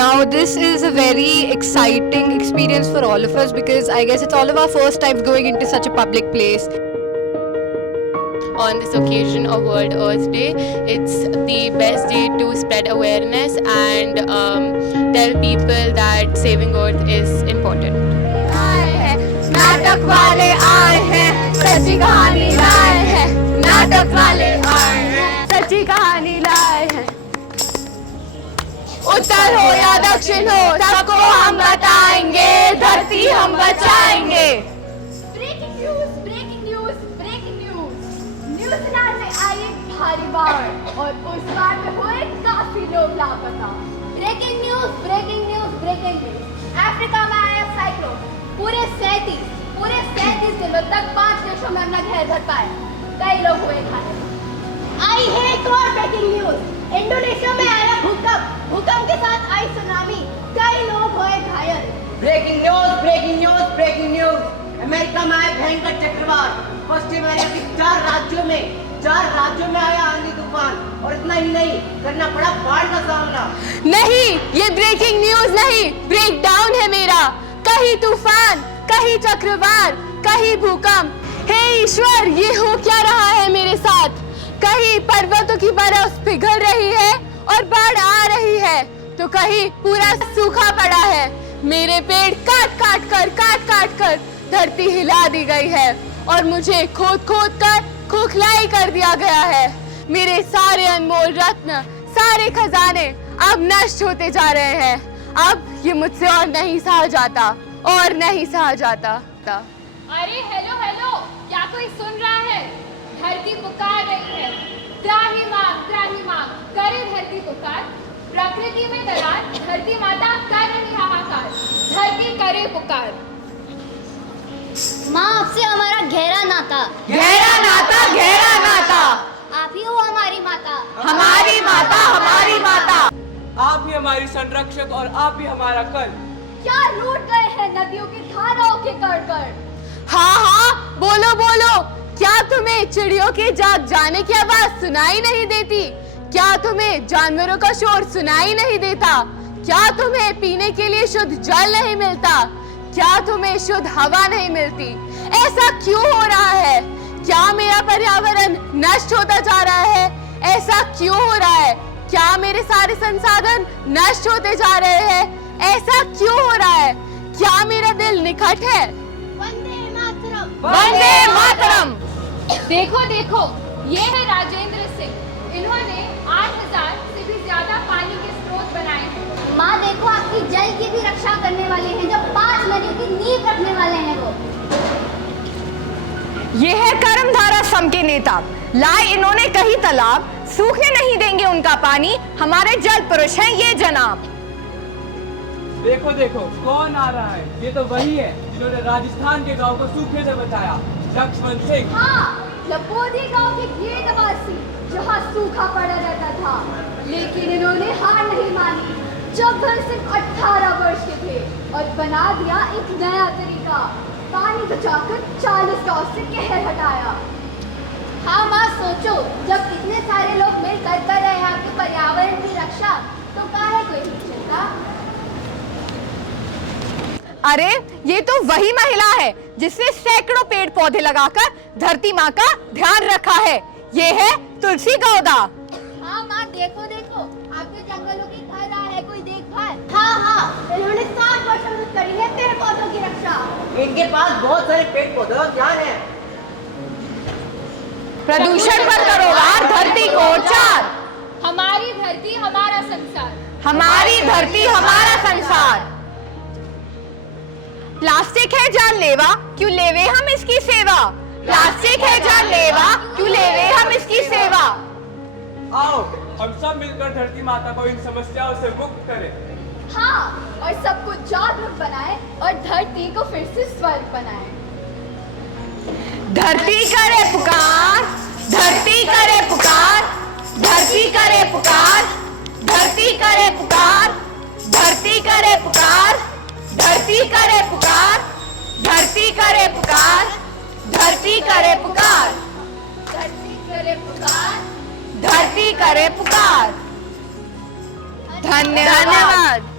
Now, this is a very exciting experience for all of us because I guess it's all of our first times going into such a public place. On this occasion of World Earth Day, it's the best day to spread awareness and tell people that saving Earth is important. नाटक वाले आए हैं, सच्ची कहानी लाए हैं। नाटक वाले आए हैं, सच्ची कहानी लाए हैं। उत्तर हो या दक्षिण हो, सबको हम बताएंगे, धरती हम बचाएंगे। Breaking news, breaking news, breaking news. New Zealand में आई एक भारी बाढ़ और उस बाढ़ में हुए काफी लोग लापता। Breaking news, breaking news, breaking news. Africa में आया साइक्लोन, पूरे 37 दिनों तक 5 देशों में अपना घेर धर पाया। कई लोग हुए घायल। आई है एक और ब्रेकिंग न्यूज। इंडोनेशिया में आया भूकंप के साथ आई सुनामी, कई लोग हुए घायल। Breaking news, breaking news, breaking news. America में आया भयंकर चक्रवात, पश्चिम अमेरिका के 4 राज्यों में आया आंधी तूफान, और इतना ही नहीं, करना पड़ा बाढ़ का सामना। नहीं, ये ब्रेकिंग न्यूज नहीं, ब्रेक डाउन है मेरा। कहीं तूफान, कहीं चक्रवात, कहीं भूकंप। हे ईश्वर, ये हो क्या रहा है मेरे साथ? कहीं पर्वतों की बर्फ पिघल रही है और बाढ़ आ रही है, तो कहीं पूरा सूखा पड़ा है। मेरे पेड़ काट काट कर धरती हिला दी गई है और मुझे खोद कर खोखलाई कर दिया गया है। मेरे सारे अनमोल रत्न, सारे खजाने अब नष्ट होते जा रहे हैं। अब ये मुझसे और नहीं सहा जाता। अरे हेलो, क्या कोई सुन रहा है? धरती पुकार रही है, त्राही मांग, करे धरती पुकार। प्रकृति में दरार, धरती माता कर रही हाहाकार, धरती करे पुकार। माँ, आपसे हमारा गहरा नाता। आप ही हो हमारी माता। हमारी माता। आप ही हमारी संरक्षक और आप ही हमारा कल। क्या रूठ गए हैं नदियों की धाराओं के कड़। हाँ, बोलो। क्या तुम्हें चिड़ियों के जाग जाने की आवाज सुनाई नहीं देती? क्या तुम्हें जानवरों का शोर सुनाई नहीं देता? क्या तुम्हें पीने के लिए शुद्ध जल नहीं मिलता? क्या तुम्हें शुद्ध हवा नहीं मिलती? ऐसा क्यों हो रहा है? क्या मेरा पर्यावरण नष्ट होता जा रहा है? ऐसा क्यों हो रहा है? क्या मेरे सारे संसाधन नष्ट होते जा रहे हैं? ऐसा क्यों हो रहा है? क्या मेरा दिल निखट है? वंदे मातरम। देखो, ये है राजेंद्र सिंह। इन्होंने 8000 से भी ज्यादा पानी के स्रोत बनाए हैं। माँ देखो, आपकी जल की भी रक्षा करने वाले हैं, जो 5 नदियों की नींव रखने वाले हैं वो। ये है कर्मधारा सम के नेता। लाए इन्होंने कहीं तालाब, सूखने नहीं देंगे उनका पानी। हमारे जल पुरुष हैं ये जनाब। देखो कौन आ रहा है? ये तो वही है जिन्होंने राजस्थान के गांव को सूखे से बचाया, लक्ष्मण सिंह। हाँ, लपोदी गांव के ये निवासी जहाँ सूखा पड़ा रहता था, लेकिन इन्होंने हार नहीं मानी। जब वह सिर्फ 18 वर्ष के थे और बना दिया एक नया तरीका, पानी बचाकर 40 गांव से कहर हटाया। हाँ माँ, सोचो, जब इतने सारे लोग मिलकर कर रहे हैं आपके पर्यावरण की रक्षा, तो काहे कोई नहीं चिंता। अरे ये तो वही महिला है जिसने सैकड़ों पेड़ पौधे लगाकर धरती माँ का ध्यान रखा है। ये है तुलसी गौदा। हाँ माँ, देखो, आपके जंगलों की कर रहा है कोई देखभाल। हाँ, इन्होंने 60 वर्षों से करी है पेड़ पौधों की रक्षा। इनके पास बहुत सारे पेड़ पौधे और ज्ञान है। प्रदूषण पर करो वार, धरती को उजाड़। हमारी धरती हमारा संसार। हमारी धरती हमारा संसार। प्लास्टिक है जानलेवा, क्यों लेवे हम इसकी सेवा? प्लास्टिक है जानलेवा, क्यों लेवे हम इसकी सेवा? आओ हम सब मिलकर धरती माता को इन समस्याओं से मुक्त करें। हाँ, और सबको जागरूक बनाए और धरती को फिर से स्वर्ग बनाए। धरती करे पुकार, धरती करे पुकार, धरती करे पुकार, धरती करे पुकार, धरती करे पुकार, धरती करे पुकार, धरती करे पुकार, धरती करे पुकार, धरती करे पुकार, धरती करे पुकार। धन्यवाद।